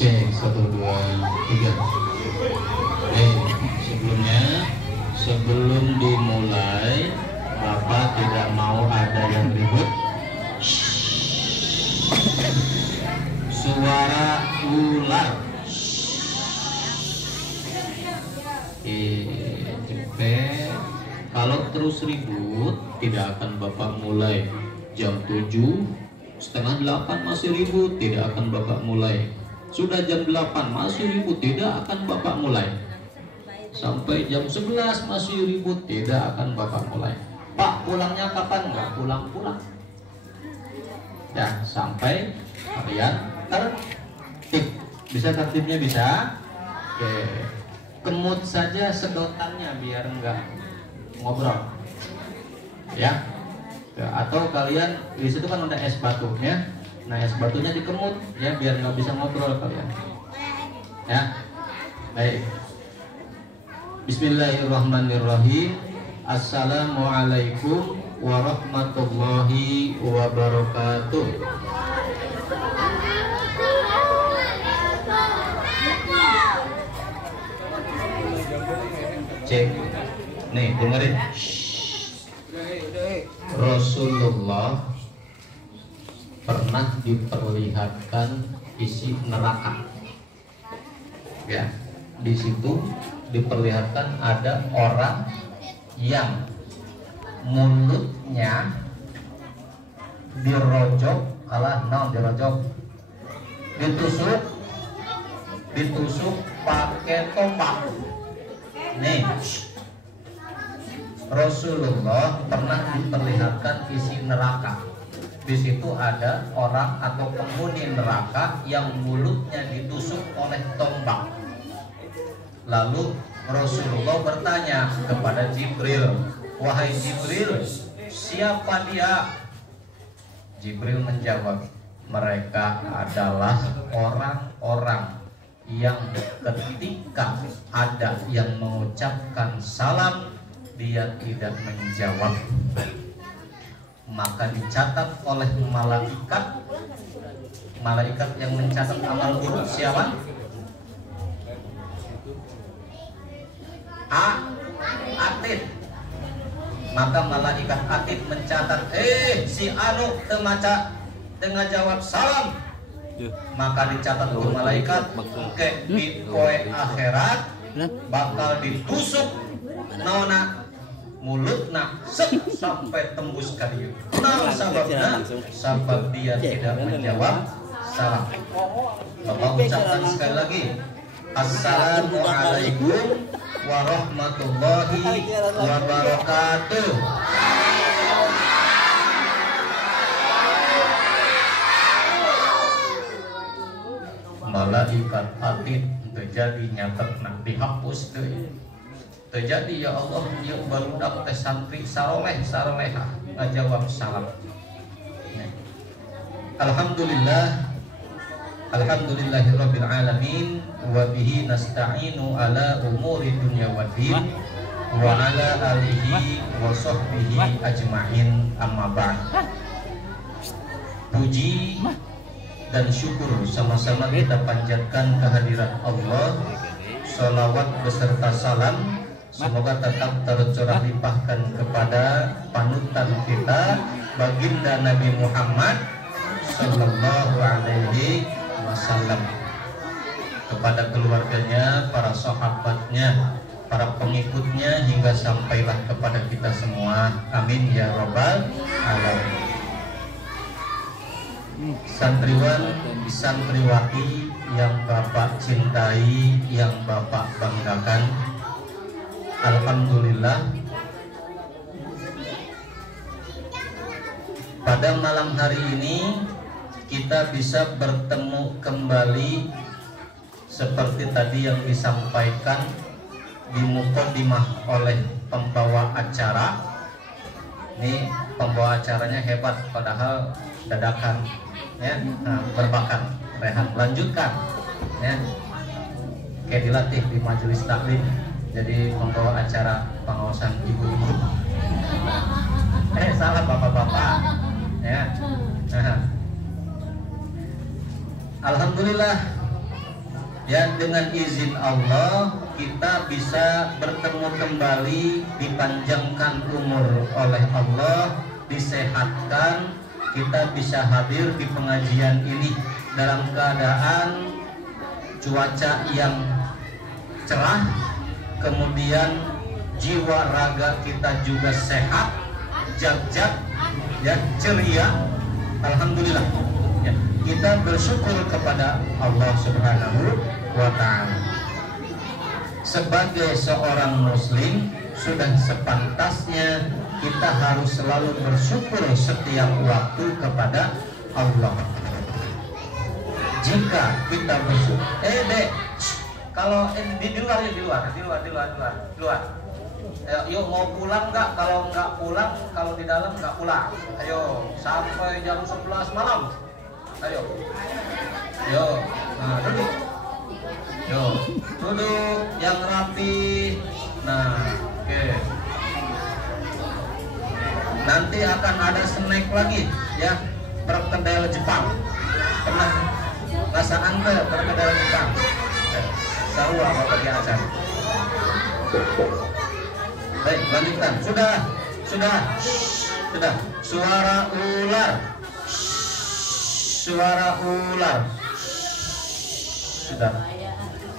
Cek 1 2 3. Sebelum dimulai, Bapak tidak mau ada yang ribut. Suara ular. Cepet. Kalau terus ribut, tidak akan Bapak mulai. Jam 7, setengah 8 masih ribut, tidak akan Bapak mulai. Sudah jam 8 masih ribut, tidak akan Bapak mulai. Sampai jam 11 masih ribut, tidak akan Bapak mulai. Pak, pulangnya kapan? Nggak pulang-pulang. Ya, sampai kalian tertib. Bisa tertibnya bisa. Oke. Kemut saja sedotannya biar enggak ngobrol. Ya. Atau kalian di situ kan ada es batunya. Nah, es batunya dikemut ya biar nggak bisa ngobrol kalian. Ya. Baik. Bismillahirrahmanirrahim. Assalamualaikum warahmatullahi wabarakatuh. Cek. Nih, dengerin. Rasulullah pernah diperlihatkan isi neraka. Ya, di situ diperlihatkan ada orang yang mulutnya dirojok, ditusuk pakai topak. Nih, Rasulullah pernah diperlihatkan isi neraka. Di situ ada orang atau penghuni neraka yang mulutnya ditusuk oleh tombak. Lalu Rasulullah bertanya kepada Jibril, "Wahai Jibril, siapa dia?" Jibril menjawab, "Mereka adalah orang-orang yang ketika ada yang mengucapkan salam, dia tidak menjawab, maka dicatat oleh malaikat yang mencatat amal buruk siapa? Atid. Maka malaikat Atid mencatat, si anu tengah jawab salam, maka dicatat oleh malaikat ke di poe akhirat bakal ditusuk nona mulutna sampai tembus ka dieu. Naon sababna? Sabab dia tidak menjawab salam. Bapak ucapkan sekali lagi, Assalamualaikum warahmatullahi wabarakatuh. Malaikat Atid terjadi nyatetna dihapus deui. Terjadi ya Allah, ya barudak teh santri saroleha ngajawab salam. Alhamdulillahirabbil alamin wa bihi nasta'inu ala umuri dunya waddin wa ala alihi wa sahbihi ajma'in, amma ba'd. Puji dan syukur sama-sama kita panjatkan kehadirat Allah. Salawat beserta salam semoga tetap tercurah limpahkan kepada panutan kita baginda Nabi Muhammad sallallahu alaihi wasallam, kepada keluarganya, para sahabatnya, para pengikutnya, hingga sampailah kepada kita semua. Amin ya rabbal alamin. Santriwan, santriwati yang Bapak cintai, yang Bapak banggakan, alhamdulillah pada malam hari ini kita bisa bertemu kembali seperti tadi yang disampaikan di mukadimah oleh pembawa acara. Ini pembawa acaranya hebat, padahal dadakan ya, berbakat. Rehat, lanjutkan ya, kayak dilatih di majelis taklim jadi pembawa acara pengawasan ibu-ibu. Salah bapak-bapak ya. Alhamdulillah Ya, dengan izin Allah kita bisa bertemu kembali, dipanjangkan umur oleh Allah, disehatkan, kita bisa hadir di pengajian ini dalam keadaan cuaca yang cerah, kemudian jiwa raga kita juga sehat, jag-jag, ya, ceria. Alhamdulillah. Ya, kita bersyukur kepada Allah Subhanahu wa Ta'ala. Sebagai seorang muslim, sudah sepantasnya kita harus selalu bersyukur setiap waktu kepada Allah. Jika kita bersyukur, dek, kalau di luar. Yuk, mau pulang nggak? Kalau nggak pulang, kalau di dalam nggak pulang. Ayo, sampai jam 11 malam. Ayo, nah duduk. Duduk yang rapi. Nah, oke. Nanti akan ada snack lagi, ya, perkedel Jepang. Pernah rasaan ke perkedel Jepang? Sarua bapak di acara. Baik, lanjutkan. Sudah. Suara ular. Sudah.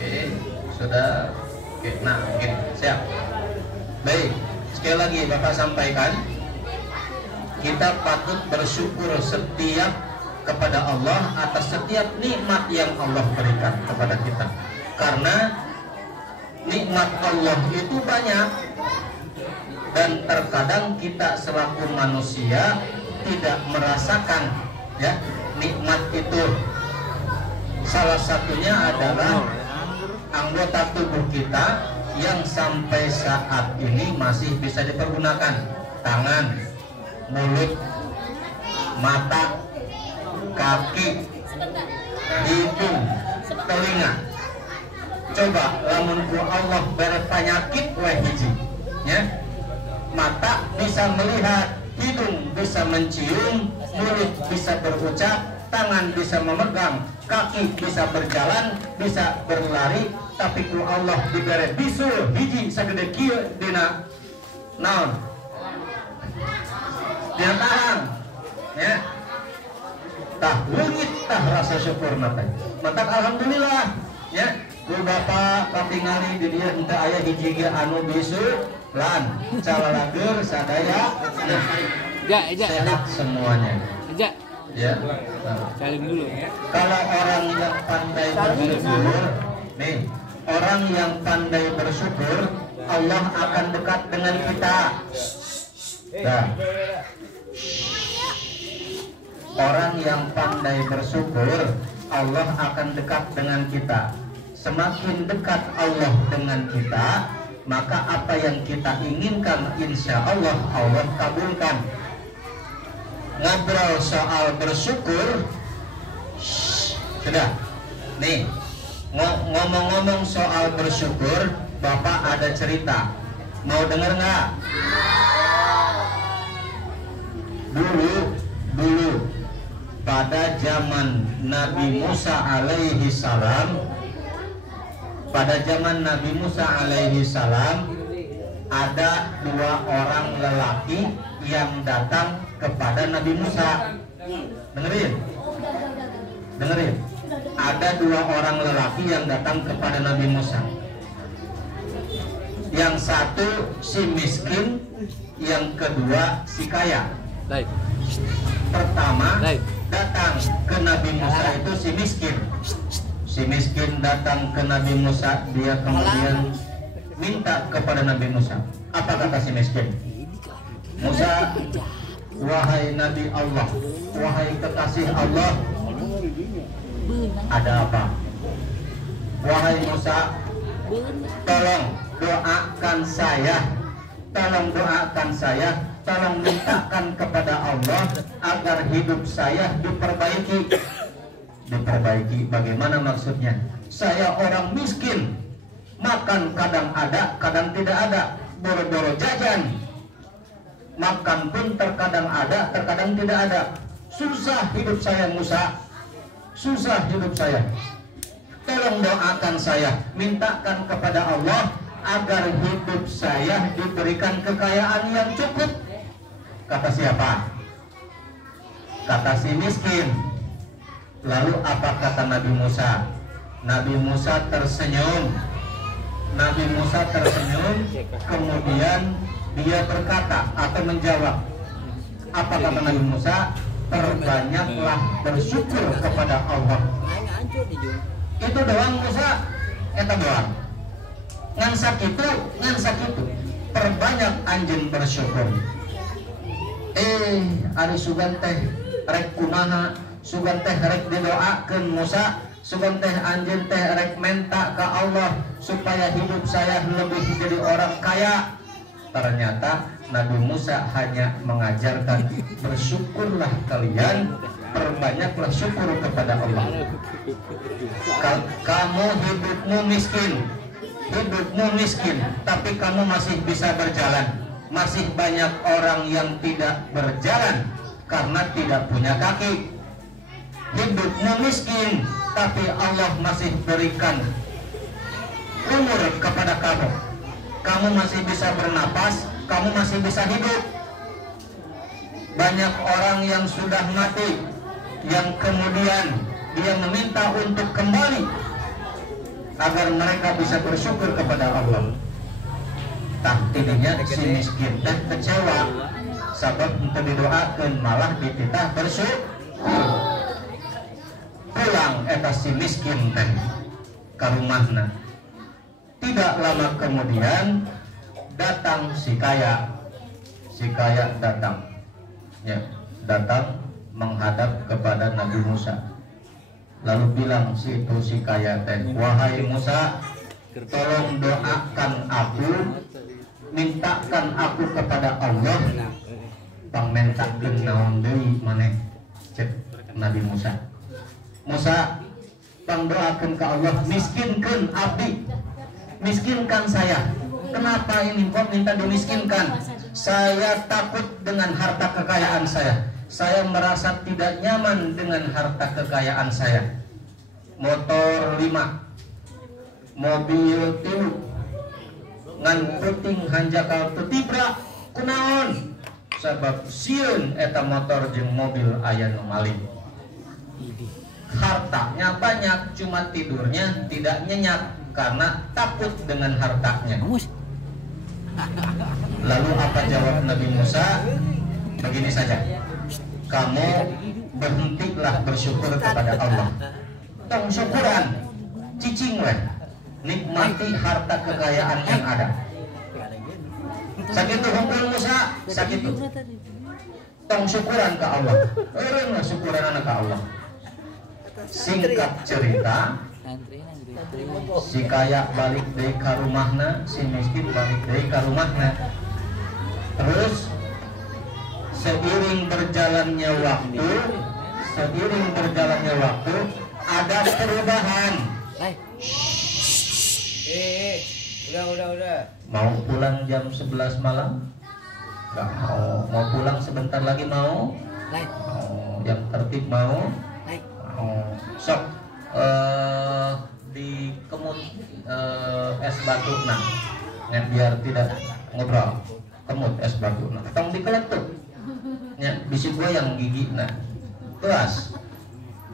Oke, sudah. Oke, nah, mungkin siap. Baik, sekali lagi Bapak sampaikan, kita patut bersyukur setiap kepada Allah atas setiap nikmat yang Allah berikan kepada kita. Karena nikmat Allah itu banyak, dan terkadang kita selaku manusia tidak merasakan, ya, nikmat itu. Salah satunya adalah anggota tubuh kita yang sampai saat ini masih bisa dipergunakan: tangan, mulut, mata, kaki, hidung, telinga. Coba lamun ku Allah beri penyakit weh hiji, ya. Mata bisa melihat, hidung bisa mencium, mulut bisa berucap, tangan bisa memegang, kaki bisa berjalan, bisa berlari, tapi ku Allah diberi bisul hiji sagede kieu dina naon? Dina tangan, ya. Tah leungit tah rasa syukur mata. Mata alhamdulillah, ya. Ku Bapak katingali di dieu henteu aya hiji ge anu bisu lan calalager sadaya sehat semuanya. Ya. Salim dulu. Kalau orang yang pandai bersyukur, nih, orang yang pandai bersyukur, Allah akan dekat dengan kita. Nah, orang yang pandai bersyukur, Allah akan dekat dengan kita. Semakin dekat Allah dengan kita, maka apa yang kita inginkan, insya Allah Allah kabulkan. Ngobrol soal bersyukur, sudah. Nih, ngomong-ngomong soal bersyukur, Bapak ada cerita. Mau dengar nggak? Dulu pada zaman Nabi Musa alaihi salam, ada dua orang lelaki yang datang kepada Nabi Musa. Dengerin. Ada dua orang lelaki yang datang kepada Nabi Musa. Yang satu si miskin, yang kedua si kaya. Pertama datang ke Nabi Musa itu si miskin. Si miskin datang ke Nabi Musa, dia kemudian minta kepada Nabi Musa. Apa kata si miskin? Musa, wahai Nabi Allah, wahai kekasih Allah, ada apa? Wahai Musa, tolong doakan saya, tolong mintakan kepada Allah agar hidup saya diperbaiki. Diperbaiki bagaimana maksudnya? Saya orang miskin, makan kadang ada, kadang tidak ada, boro-boro jajan. Makan pun terkadang ada, terkadang tidak ada. Susah hidup saya Musa, susah hidup saya. tolong doakan saya, mintakan kepada Allah agar hidup saya diberikan kekayaan yang cukup. Kata siapa? Kata si miskin. Lalu apa kata Nabi Musa? Nabi Musa tersenyum. Nabi Musa tersenyum, kemudian dia berkata atau menjawab. Apa kata Nabi Musa? Perbanyaklah bersyukur kepada Allah. Itu doang Musa, eta doang. Ngan sakitu, perbanyak anjeun bersyukur. Ari sugan teh rek kumaha, sugan teh rek didoakeun Musa, sugan teh anjeun teh rek menta ka Allah supaya hidup saya lebih jadi orang kaya. Ternyata Nabi Musa hanya mengajarkan bersyukurlah kalian, perbanyaklah syukur kepada Allah. Kamu hidupmu miskin, tapi kamu masih bisa berjalan. Masih banyak orang yang tidak berjalan karena tidak punya kaki. Hidupmu miskin, tapi Allah masih berikan umur kepada kamu. Kamu masih bisa bernapas, kamu masih bisa hidup. Banyak orang yang sudah mati, yang kemudian dia meminta untuk kembali agar mereka bisa bersyukur kepada Allah. Tak tidinya si miskin teh kecewa, sabab untuk didoakan malah dititah bersyukur. Pulang eta si miskin teh ka rumahna. Tidak lama kemudian datang si kaya. Si kaya datang, ya, datang menghadap kepada Nabi Musa. Lalu bilang si kaya teh, wahai Musa, tolong doakan aku, mintakan aku kepada Allah, pangmentakeun naon deui maneh, cek Nabi Musa. Musa, pangdoakeun ka Allah, miskinkeun abdi. Miskinkan saya. Kenapa ini kok minta dimiskinkan? Saya takut dengan harta kekayaan saya. Saya merasa tidak nyaman dengan harta kekayaan saya. Motor 5, mobil 3, ngan puting hanjakal tetibra kunaon? Sebab sieun eta motor jeung mobil aya nu maling. Hartanya banyak, cuma tidurnya tidak nyenyak karena takut dengan hartanya. Lalu apa jawab Nabi Musa? Begini saja, kamu berhentilah bersyukur kepada Allah. Tong syukuran, cicing weh, nikmati harta kekayaan yang ada. Sakitu hukum Musa, sakitu. Tong syukuran ke Allah, eureun syukuran anak ke Allah. Singkat cerita, si kaya balik dari ke rumahna, si miskin balik dari ke rumahna. Terus seiring berjalannya waktu ada perubahan. Udah. Mau pulang jam 11 malam? Gak mau. Mau pulang sebentar lagi mau? Jam tertib mau? Sok di kemut es batu nah, biar tidak ngobrol. Kemut es batu nah, tong dikeletuk ya, bisi goyang gigi nah, tuas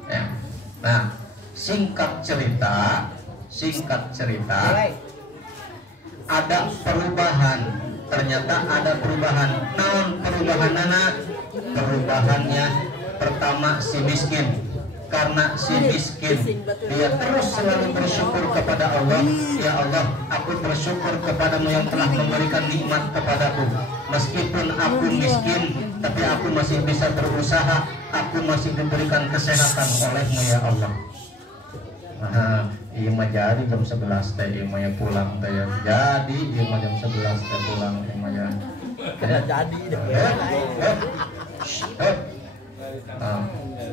ya. Nah, singkat cerita ada perubahan. Ternyata ada perubahan. Naon perubahanana? Perubahannya pertama si miskin. Karena si miskin dia terus selalu bersyukur kepada Allah. Ya Allah, aku bersyukur kepadamu yang telah memberikan nikmat kepadaku. Meskipun aku miskin, tapi aku masih bisa berusaha. Aku masih diberikan kesehatan olehmu ya Allah. Nah, iya mah jadi jam 11 teh iya mah pulang teh ya. Jadi iya mah jam 11 teh pulang iya mah ya. Jadi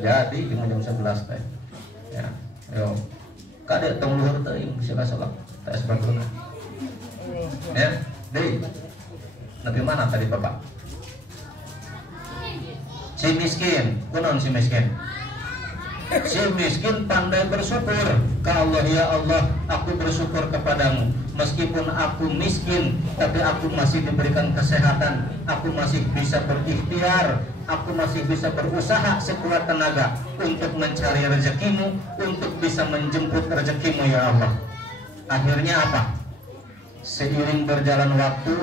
jadi cuma jam 11 teh. Ya. Yo. Kade tong luhur teh sila salat tes bagus. Ya, deui. Nabi mana tadi Bapak? Si miskin. Kunaon si miskin? Si miskin pandai bersyukur ke Allah, ya Allah, aku bersyukur kepadamu. Meskipun aku miskin, tapi aku masih diberikan kesehatan, aku masih bisa berikhtiar, aku masih bisa berusaha sekuat tenaga untuk mencari rezekimu, untuk bisa menjemput rezekimu, ya Allah. Akhirnya apa? Seiring berjalan waktu,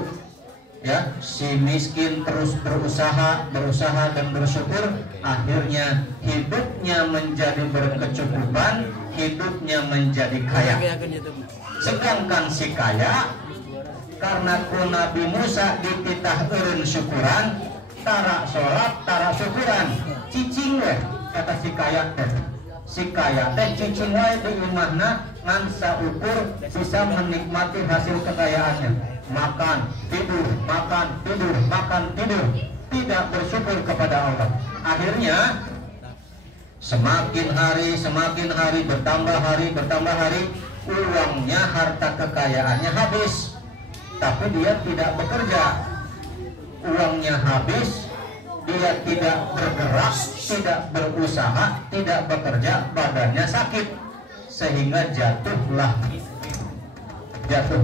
ya, si miskin terus berusaha dan bersyukur. Akhirnya hidupnya menjadi berkecukupan, hidupnya menjadi kaya. Sedangkan si kaya, karena ku Nabi Musa dititah eureun syukuran, tara sholat, tara syukuran, cicing weh kata si kaya teh. Si kaya teh cicing wae di imahna ngan saukur bisa menikmati hasil kekayaannya. Makan, tidur, makan, tidur, makan, tidur, tidak bersyukur kepada Allah. Akhirnya semakin hari bertambah hari, uangnya, harta kekayaannya habis, tapi dia tidak bekerja. Uangnya habis, dia tidak bergerak, tidak berusaha, tidak bekerja, badannya sakit, sehingga jatuh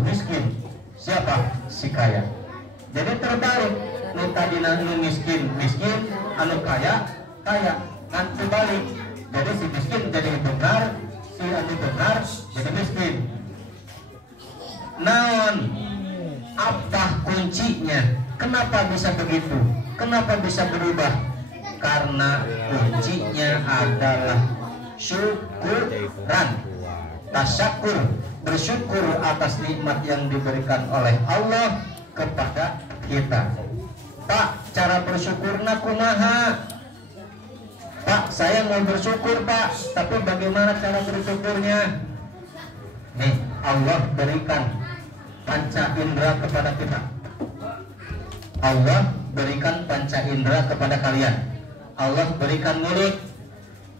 miskin. Siapa? Si kaya. Jadi terbalik, nu tadina nu miskin, anu kaya, kan terbalik. Jadi si miskin jadi benar, si anu benar jadi miskin. Naon? Apa kuncinya? Kenapa bisa begitu? Kenapa bisa berubah? Karena kuncinya adalah syukuran, tasyakur, bersyukur atas nikmat yang diberikan oleh Allah kepada kita. Pak, cara bersyukurna kumaha? Pak, saya mau bersyukur Pak, tapi bagaimana cara bersyukurnya? Nih, Allah berikan panca indera kepada kita. Allah berikan panca indera kepada kalian. Allah berikan mulut,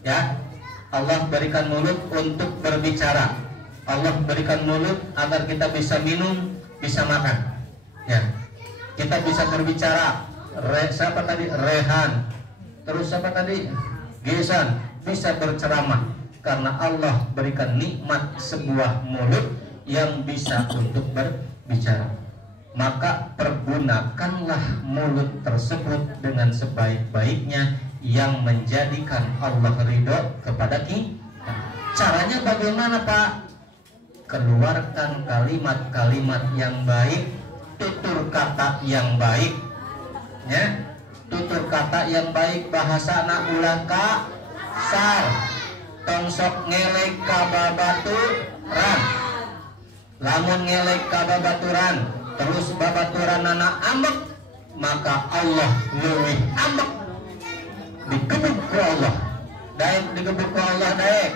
ya. Allah berikan mulut untuk berbicara. Allah berikan mulut agar kita bisa minum, bisa makan, ya. Kita bisa berbicara. Siapa tadi? Rehan. Terus siapa tadi? Gesan. Bisa berceramah karena Allah berikan nikmat sebuah mulut yang bisa untuk berbicara. Maka pergunakanlah mulut tersebut dengan sebaik-baiknya yang menjadikan Allah ridho kepada kita. Caranya bagaimana Pak? Keluarkan kalimat-kalimat yang baik, tutur kata yang baik, ya. Tutur kata yang baik, bahasana ulah kasar, tongsok ngelek ka babaturan. Lamun ngelek ka babaturan terus babaturanana ambek, maka Allah leuwih ambek. Digebuk ku Allah, daek digebuk ku Allah daek.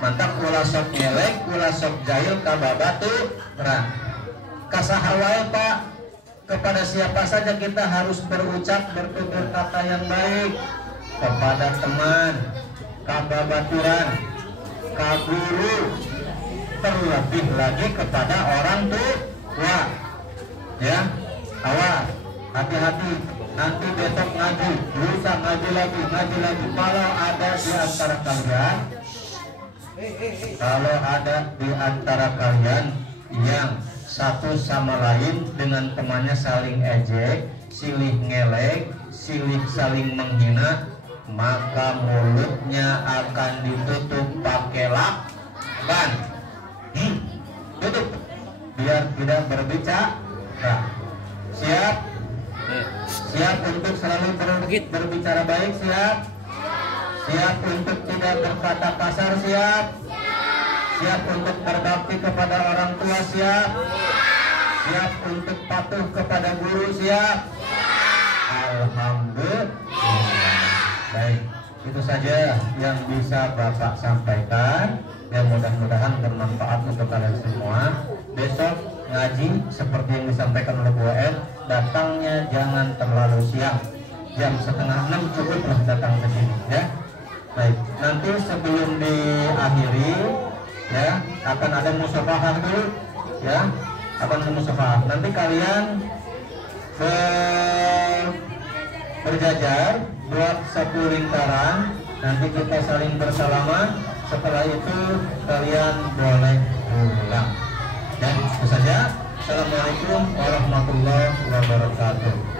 Mantap, ulah sok ngelek, ulah sok jahil ka babaturan. Kasaha wae Pak, kepada siapa saja kita harus berucap, bertutur kata yang baik. Kepada teman, ka babaturan, ka guru, terlebih lagi kepada orang tua, ya. Awas, hati-hati, nanti besok ngaji, lusa ngaji lagi. Kalau ada di antara kalian yang satu sama lain dengan temannya saling ejek, silih ngelek, silih saling menghina, maka mulutnya akan ditutup pakai lakban. Tutup biar tidak berbicara. Siap untuk selalu berbicara baik. Siap untuk tidak berkata kasar. Siap untuk berbakti kepada orang tua. Siap untuk patuh kepada guru. Alhamdulillah. Baik, itu saja yang bisa Bapak sampaikan. yang mudah-mudahan bermanfaat untuk kalian semua. Besok ngaji seperti yang disampaikan oleh Bu WM, datangnya jangan terlalu siang, jam 5:30 cukuplah datang ke sini ya. Baik, nanti sebelum diakhiri ya akan ada musyawarah dulu ya, akan musyawarah. Nanti kalian berjajar, buat satu lingkaran, nanti kita saling bersalaman. Setelah itu kalian boleh pulang. Dan itu saja. Assalamualaikum warahmatullahi wabarakatuh.